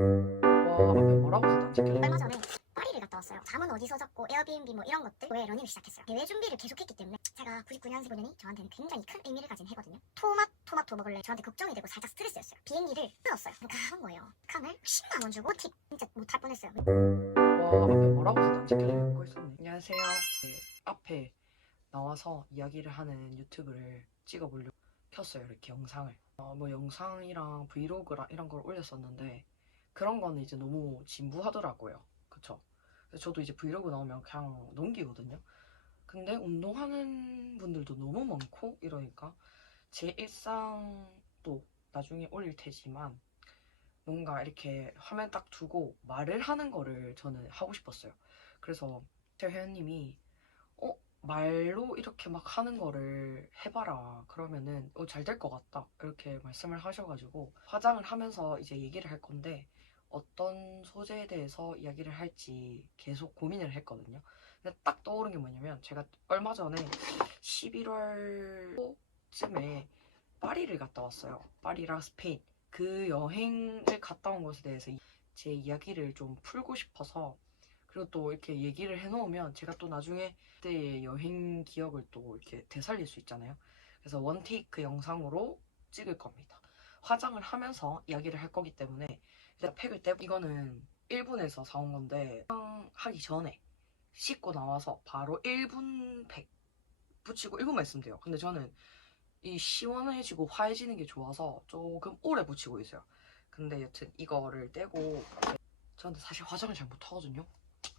와, 앞에 뭐라고 써도 안 찍혀져. 얼마 전에 파리를 갔다 왔어요. 잠은 어디서 잤고 에어비앤비 뭐 이런 것들 왜 러닝을 시작했어요. 대회 준비를 계속했기 때문에 제가 99년생 5년이 저한테는 굉장히 큰 의미를 가진 해거든요. 토마토 먹을래 저한테 걱정이 되고 살짝 스트레스였어요. 비행기를 끊었어요. 그러니까 그런 거예요. 칸을 10만 원 주고 팁 진짜 못할 뻔했어요. 와, 앞에 뭐라고 써도 안 찍혀져. 읽고 있었네. 안녕하세요. 네, 앞에 나와서 이야기를 하는 유튜브를 찍어보려고 켰어요. 이렇게 영상을. 뭐 영상이랑 브이로그랑 이런 걸 올렸었는데 그런 거는 이제 너무 진부하더라고요. 그쵸? 그래서 저도 이제 브이로그 나오면 그냥 넘기거든요. 근데 운동하는 분들도 너무 많고 이러니까 제 일상도 나중에 올릴 테지만 뭔가 이렇게 화면 딱 두고 말을 하는 거를 저는 하고 싶었어요. 그래서 제 회원님이 말로 이렇게 막 하는 거를 해봐라. 그러면은 잘 될 것 같다. 이렇게 말씀을 하셔가지고 화장을 하면서 이제 얘기를 할 건데 어떤 소재에 대해서 이야기를 할지 계속 고민을 했거든요. 근데 딱 떠오른 게 뭐냐면 제가 얼마 전에 11월쯤에 파리를 갔다 왔어요. 파리랑 스페인. 그 여행을 갔다 온 것에 대해서 제 이야기를 좀 풀고 싶어서 그리고 또 이렇게 얘기를 해놓으면 제가 또 나중에 그때의 여행 기억을 또 이렇게 되살릴 수 있잖아요. 그래서 원테이크 영상으로 찍을 겁니다. 화장을 하면서 이야기를 할 거기 때문에 일단 팩을 떼고 이거는 일본에서 사온 건데 화장하기 전에 씻고 나와서 바로 1분 팩 붙이고 1분만 있으면 돼요. 근데 저는 이 시원해지고 화해지는 게 좋아서 조금 오래 붙이고 있어요. 근데 여튼 이거를 떼고 저는 사실 화장을 잘 못하거든요.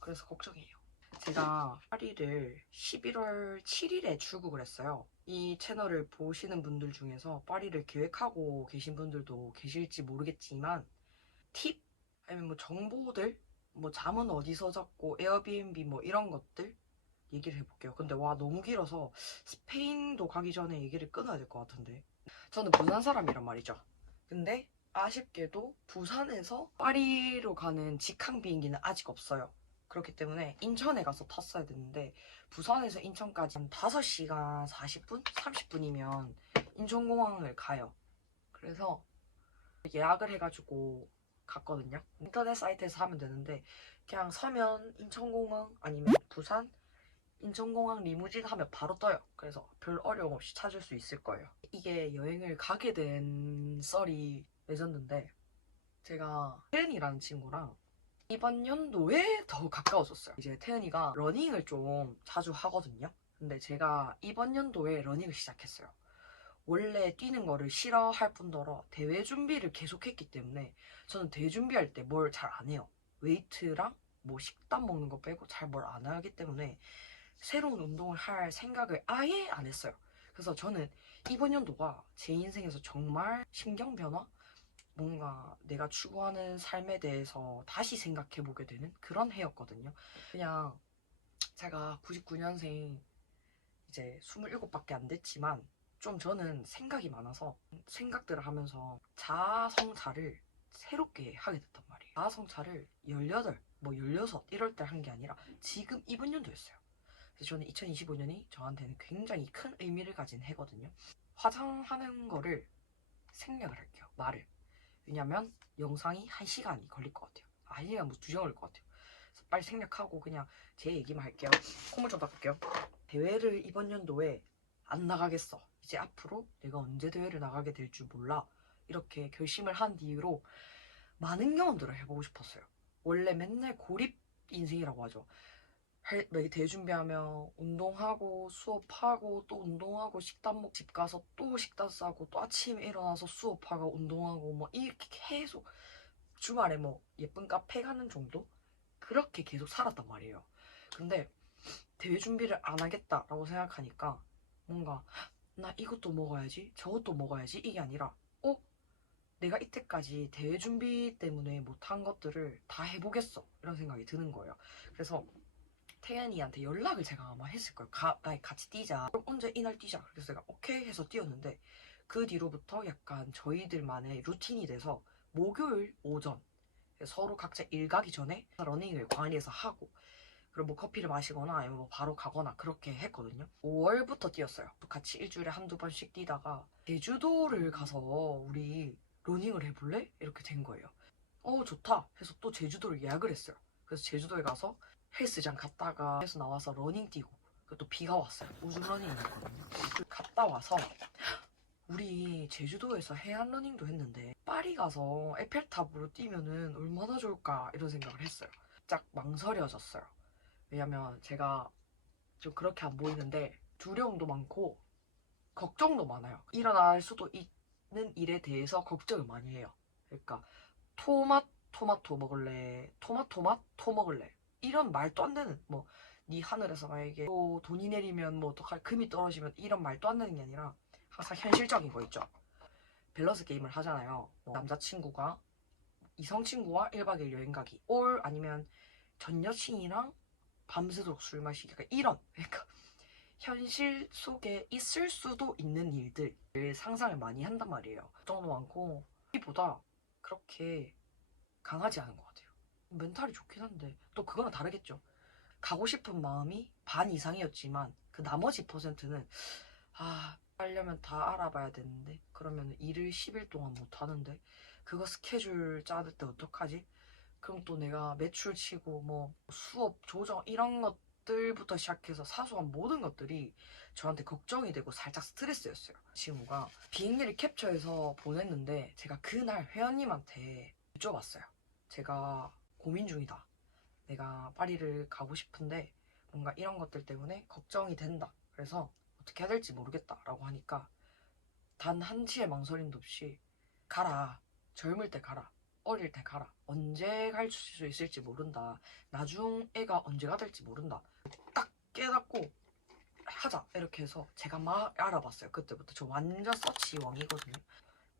그래서 걱정이에요. 제가 파리를 11월 7일에 출국을 했어요. 이 채널을 보시는 분들 중에서 파리를 계획하고 계신 분들도 계실지 모르겠지만 팁? 아니면 뭐 정보들? 뭐 잠은 어디서 잤고 에어비앤비 뭐 이런 것들 얘기를 해볼게요. 근데 와 너무 길어서 스페인도 가기 전에 얘기를 끊어야 될 것 같은데 저는 부산 사람이란 말이죠. 근데 아쉽게도 부산에서 파리로 가는 직항 비행기는 아직 없어요. 그렇기 때문에 인천에 가서 탔어야 되는데 부산에서 인천까지 한 5시간 40분? 30분이면 인천공항을 가요. 그래서 예약을 해가지고 갔거든요. 인터넷 사이트에서 하면 되는데 그냥 서면 인천공항 아니면 부산 인천공항 리무진 하면 바로 떠요. 그래서 별 어려움 없이 찾을 수 있을 거예요. 이게 여행을 가게 된 썰이 레전드인데 제가 태은이라는 친구랑 이번 연도에 더 가까워졌어요. 이제 태은이가 러닝을 좀 자주 하거든요. 근데 제가 이번 연도에 러닝을 시작했어요. 원래 뛰는 거를 싫어할 뿐더러 대회 준비를 계속했기 때문에 저는 대회 준비할 때 뭘 잘 안 해요. 웨이트랑 뭐 식단 먹는 거 빼고 잘 뭘 안 하기 때문에 새로운 운동을 할 생각을 아예 안 했어요. 그래서 저는 이번 연도가 제 인생에서 정말 심경 변화? 뭔가 내가 추구하는 삶에 대해서 다시 생각해보게 되는 그런 해였거든요. 그냥 제가 99년생 이제 27밖에 안 됐지만 좀 저는 생각이 많아서 생각들을 하면서 자아성찰을 새롭게 하게 됐단 말이에요. 자아성찰을 18, 뭐 16 이럴 때 한 게 아니라 지금 이번 연도였어요. 그래서 저는 2025년이 저한테는 굉장히 큰 의미를 가진 해거든요. 화장하는 거를 생략을 할게요. 말을. 왜냐면 영상이 1시간이 걸릴 것 같아요. 1시간 뭐 2시간 걸릴 것 같아요. 그래서 빨리 생략하고 그냥 제 얘기만 할게요. 콧물 좀 닦을게요. 대회를 이번 연도에 안 나가겠어. 이제 앞으로 내가 언제 대회를 나가게 될 줄 몰라. 이렇게 결심을 한 뒤로 많은 경험들을 해보고 싶었어요. 원래 맨날 고립 인생이라고 하죠. 대회 준비하며 운동하고 수업하고 또 운동하고 식단 먹 집 가서 또 식단 싸고 또 아침에 일어나서 수업하고 운동하고 뭐 이렇게 계속 주말에 뭐 예쁜 카페 가는 정도? 그렇게 계속 살았단 말이에요. 근데 대회 준비를 안 하겠다라고 생각하니까 뭔가 나 이것도 먹어야지 저것도 먹어야지 이게 아니라 내가 이때까지 대회 준비 때문에 못한 것들을 다 해보겠어 이런 생각이 드는 거예요. 그래서 태연이한테 연락을 제가 아마 했을 거예요. 아니, 같이 뛰자. 그럼 언제 이날 뛰자. 그래서 제가 오케이 해서 뛰었는데 그 뒤로부터 약간 저희들만의 루틴이 돼서 목요일 오전 서로 각자 일 가기 전에 러닝을 광안리에서 하고 그리고 뭐 커피를 마시거나 아니면 뭐 바로 가거나 그렇게 했거든요. 5월부터 뛰었어요. 같이 일주일에 한두 번씩 뛰다가 제주도를 가서 우리 러닝을 해볼래? 이렇게 된 거예요. 좋다 해서 또 제주도를 예약을 했어요. 그래서 제주도에 가서 헬스장 갔다가 해서 나와서 러닝 뛰고, 또 비가 왔어요. 우중 러닝이었거든요. 갔다 와서 우리 제주도에서 해안 러닝도 했는데 파리 가서 에펠탑으로 뛰면은 얼마나 좋을까 이런 생각을 했어요. 짝 망설여졌어요. 왜냐면 제가 좀 그렇게 안 보이는데 두려움도 많고 걱정도 많아요. 일어날 수도 있는 일에 대해서 걱정을 많이 해요. 그러니까 토마토 먹을래? 토 먹을래? 이런 말도 안 되는, 뭐 네 하늘에서 만약에 또 돈이 내리면 뭐 어떡할, 금이 떨어지면, 이런 말도 안 되는 게 아니라 항상 현실적인 거 있죠. 밸런스 게임을 하잖아요. 뭐 남자친구가 이성 친구와 1박 2일 여행 가기, 올 아니면 전 여친이랑 밤새도록 술 마시기, 그러니까 현실 속에 있을 수도 있는 일들 상상을 많이 한단 말이에요. 걱정도 많고 이보다 그렇게 강하지 않은 것 같아요. 멘탈이 좋긴 한데 또 그거랑 다르겠죠. 가고 싶은 마음이 반 이상이었지만 그 나머지 퍼센트는 하려면 다 알아봐야 되는데, 그러면 일을 10일 동안 못 하는데 그거 스케줄 짜을 때 어떡하지? 그럼 또 내가 매출 치고 뭐 수업 조정 이런 것들부터 시작해서 사소한 모든 것들이 저한테 걱정이 되고 살짝 스트레스였어요. 친구가 비행기를 캡처해서 보냈는데 제가 그날 회원님한테 여쭤봤어요. 제가 고민 중이다. 내가 파리를 가고 싶은데 뭔가 이런 것들 때문에 걱정이 된다. 그래서 어떻게 해야 될지 모르겠다라고 하니까 단 한치의 망설임도 없이 가라. 젊을 때 가라. 어릴 때 가라. 언제 갈 수 있을지 모른다. 나중 애가 언제가 될지 모른다. 딱 깨닫고 하자 이렇게 해서 제가 막 알아봤어요. 그때부터 저 완전 서치왕이거든요.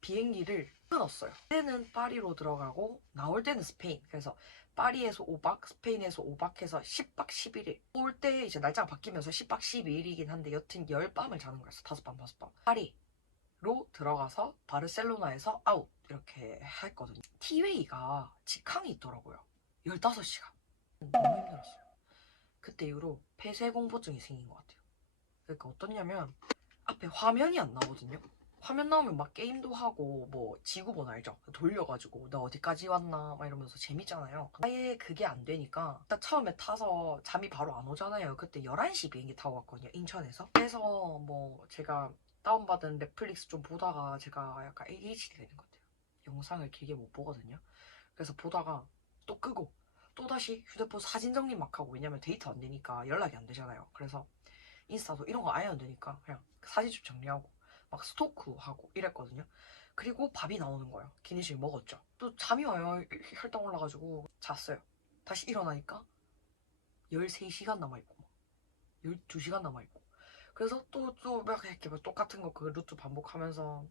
비행기를 끊었어요. 그때는 파리로 들어가고 나올 때는 스페인. 그래서 파리에서 5박, 스페인에서 5박 해서 10박 11일. 올 때 이제 날짜가 바뀌면서 10박 12일이긴 한데 여튼 10밤을 자는 거였어. 5밤, 5밤. 파리로 들어가서 바르셀로나에서 아웃 이렇게 했거든요. 티웨이가 직항이 있더라고요. 15시간. 너무 힘들었어요. 그때 이후로 폐쇄공포증이 생긴 것 같아요. 그러니까 어떠냐면 앞에 화면이 안 나오거든요. 화면 나오면 막 게임도 하고 뭐 지구본 알죠? 돌려가지고 나 어디까지 왔나 막 이러면서 재밌잖아요. 아예 그게 안 되니까 일단 처음에 타서 잠이 바로 안 오잖아요. 그때 11시 비행기 타고 갔거든요. 인천에서. 그래서 뭐 제가 다운받은 넷플릭스 좀 보다가 제가 약간 ADHD 되는 것 같아요. 영상을 길게 못 보거든요. 그래서 보다가 또 끄고 또다시 휴대폰 사진 정리 막 하고, 왜냐면 데이트 안 되니까 연락이 안 되잖아요. 그래서 인스타도 이런 거 아예 안 되니까 그냥 사진 좀 정리하고 막 스토크하고 이랬거든요. 그리고 밥이 나오는 거예요. 기내식 먹었죠. 또 잠이 와요. 혈당 올라가지고 잤어요. 다시 일어나니까 13시간 남아있고 12시간 남아있고, 그래서 또 막 이렇게 막 똑같은 거 그 루트 반복하면서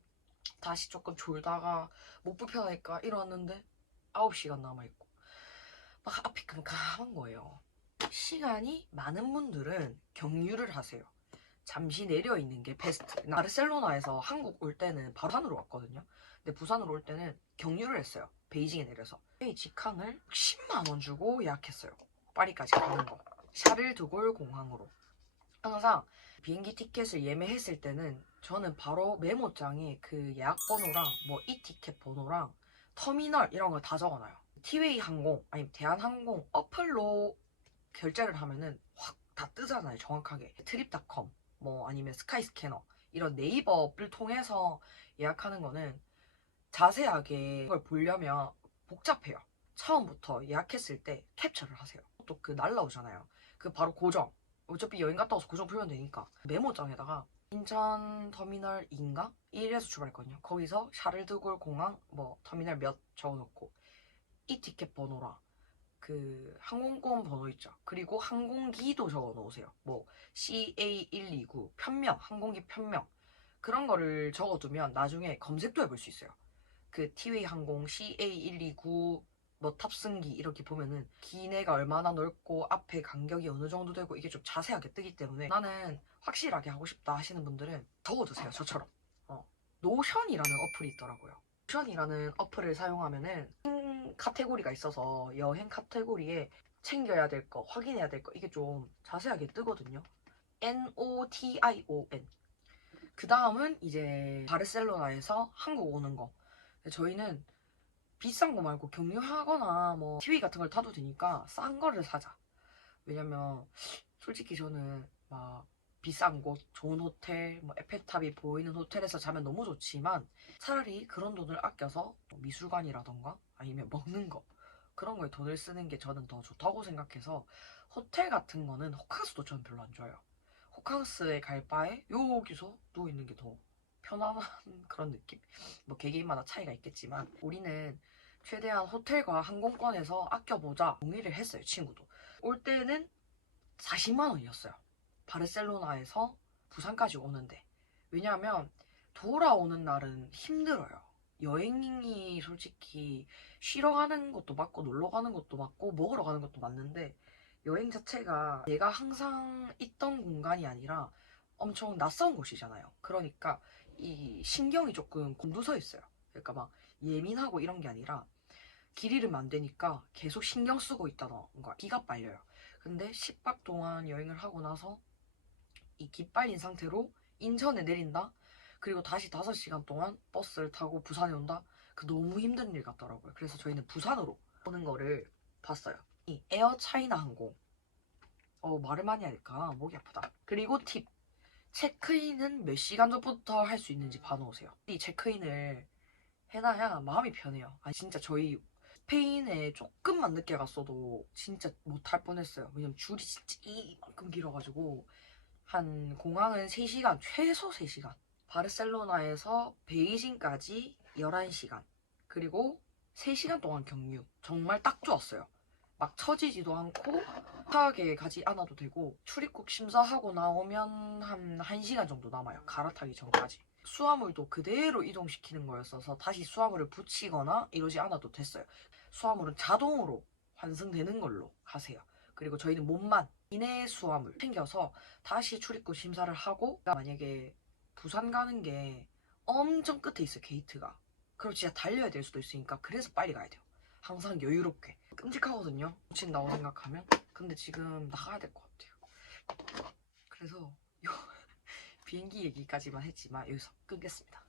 다시 조금 졸다가 목 불편하니까 일어났는데 9시간 남아있고, 막 앞이 깜깜한 거예요. 시간이 많은 분들은 경유를 하세요. 잠시 내려 있는 게 베스트. 바르셀로나에서 한국 올 때는 바로 부산으로 왔거든요. 근데 부산으로 올 때는 경유를 했어요. 베이징에 내려서. 이 직항을 10만 원 주고 예약했어요. 파리까지 가는 거. 샤를드골 공항으로. 항상 비행기 티켓을 예매했을 때는 저는 바로 메모장에 그 예약 번호랑 뭐 이 티켓 번호랑 터미널 이런 걸 다 적어놔요. 티웨이 항공 아니면 대한항공 어플로 결제를 하면은 확 다 뜨잖아요. 정확하게. 트립닷컴 뭐 아니면 스카이스캐너 이런 네이버를 통해서 예약하는 거는 자세하게 그걸 보려면 복잡해요. 처음부터 예약했을 때 캡처를 하세요. 또 그 날라오잖아요. 그 바로 고정. 어차피 여행 갔다 와서 고정 풀면 되니까 메모장에다가 인천 터미널 2인가? 1에서 출발했거든요. 거기서 샤를드골 공항 뭐 터미널 몇 적어놓고 이 티켓 번호랑 그 항공권 번호 있죠. 그리고 항공기도 적어 놓으세요. 뭐 CA129 편명, 항공기 편명 그런 거를 적어두면 나중에 검색도 해볼 수 있어요. 그 티웨이 항공 CA129 뭐 탑승기 이렇게 보면은 기내가 얼마나 넓고 앞에 간격이 어느 정도 되고 이게 좀 자세하게 뜨기 때문에 나는 확실하게 하고 싶다 하시는 분들은 적어두세요. 저처럼. 노션이라는 어플이 있더라고요. 노션이라는 어플을 사용하면은 카테고리가 있어서 여행 카테고리에 챙겨야 될 거, 확인해야 될 거 이게 좀 자세하게 뜨거든요. NOTION. 그 다음은 이제 바르셀로나에서 한국 오는 거. 저희는 비싼 거 말고 경유하거나 뭐 티웨이 같은 걸 타도 되니까 싼 거를 사자. 왜냐면 솔직히 저는 막 비싼 곳, 좋은 호텔, 뭐 에펠탑이 보이는 호텔에서 자면 너무 좋지만 차라리 그런 돈을 아껴서 미술관이라던가 아니면 먹는 거 그런 거에 돈을 쓰는 게 저는 더 좋다고 생각해서 호텔 같은 거는 호캉스도 저는 별로 안 좋아해요. 호캉스에 갈 바에 여기서 누워있는 게 더 편안한 그런 느낌? 뭐 개개인마다 차이가 있겠지만 우리는 최대한 호텔과 항공권에서 아껴보자 동의를 했어요, 친구도. 올 때는 40만 원이었어요. 바르셀로나에서 부산까지 오는데. 왜냐하면 돌아오는 날은 힘들어요. 여행이 솔직히 쉬러 가는 것도 맞고 놀러 가는 것도 맞고 먹으러 가는 것도 맞는데 여행 자체가 내가 항상 있던 공간이 아니라 엄청 낯선 곳이잖아요. 그러니까 이 신경이 조금 곤두서 있어요. 그러니까 막 예민하고 이런 게 아니라 길 잃으면 안 되니까 계속 신경 쓰고 있다던가 기가 빨려요. 근데 10박 동안 여행을 하고 나서 이 기빨린 상태로 인천에 내린다? 그리고 다시 5시간 동안 버스를 타고 부산에 온다? 그 너무 힘든 일 같더라고요. 그래서 저희는 부산으로 오는 거를 봤어요. 이 에어 차이나 항공. 말을 많이 하니까 목이 아프다. 그리고 팁. 체크인은 몇 시간 전부터 할 수 있는지 봐놓으세요. 이 체크인을 해놔야 마음이 편해요. 아니 진짜 저희 스페인에 조금만 늦게 갔어도 진짜 못할 뻔했어요. 왜냐면 줄이 진짜 이만큼 길어가지고 한 공항은 3시간, 최소 3시간. 바르셀로나에서 베이징까지 11시간. 그리고 3시간 동안 경유. 정말 딱 좋았어요. 막 처지지도 않고 급하게 가지 않아도 되고 출입국 심사하고 나오면 한 1시간 정도 남아요. 갈아타기 전까지. 수화물도 그대로 이동시키는 거였어서 다시 수화물을 붙이거나 이러지 않아도 됐어요. 수화물은 자동으로 환승되는 걸로 하세요. 그리고 저희는 몸만 이내 수화물 챙겨서 다시 출입국 심사를 하고 만약에 부산 가는 게 엄청 끝에 있어요. 게이트가. 그럼 진짜 달려야 될 수도 있으니까 그래서 빨리 가야 돼요. 항상 여유롭게. 끔찍하거든요. 놓친다고 생각하면. 근데 지금 나가야 될 것 같아요. 그래서 비행기 얘기까지만 했지만 여기서 끊겠습니다.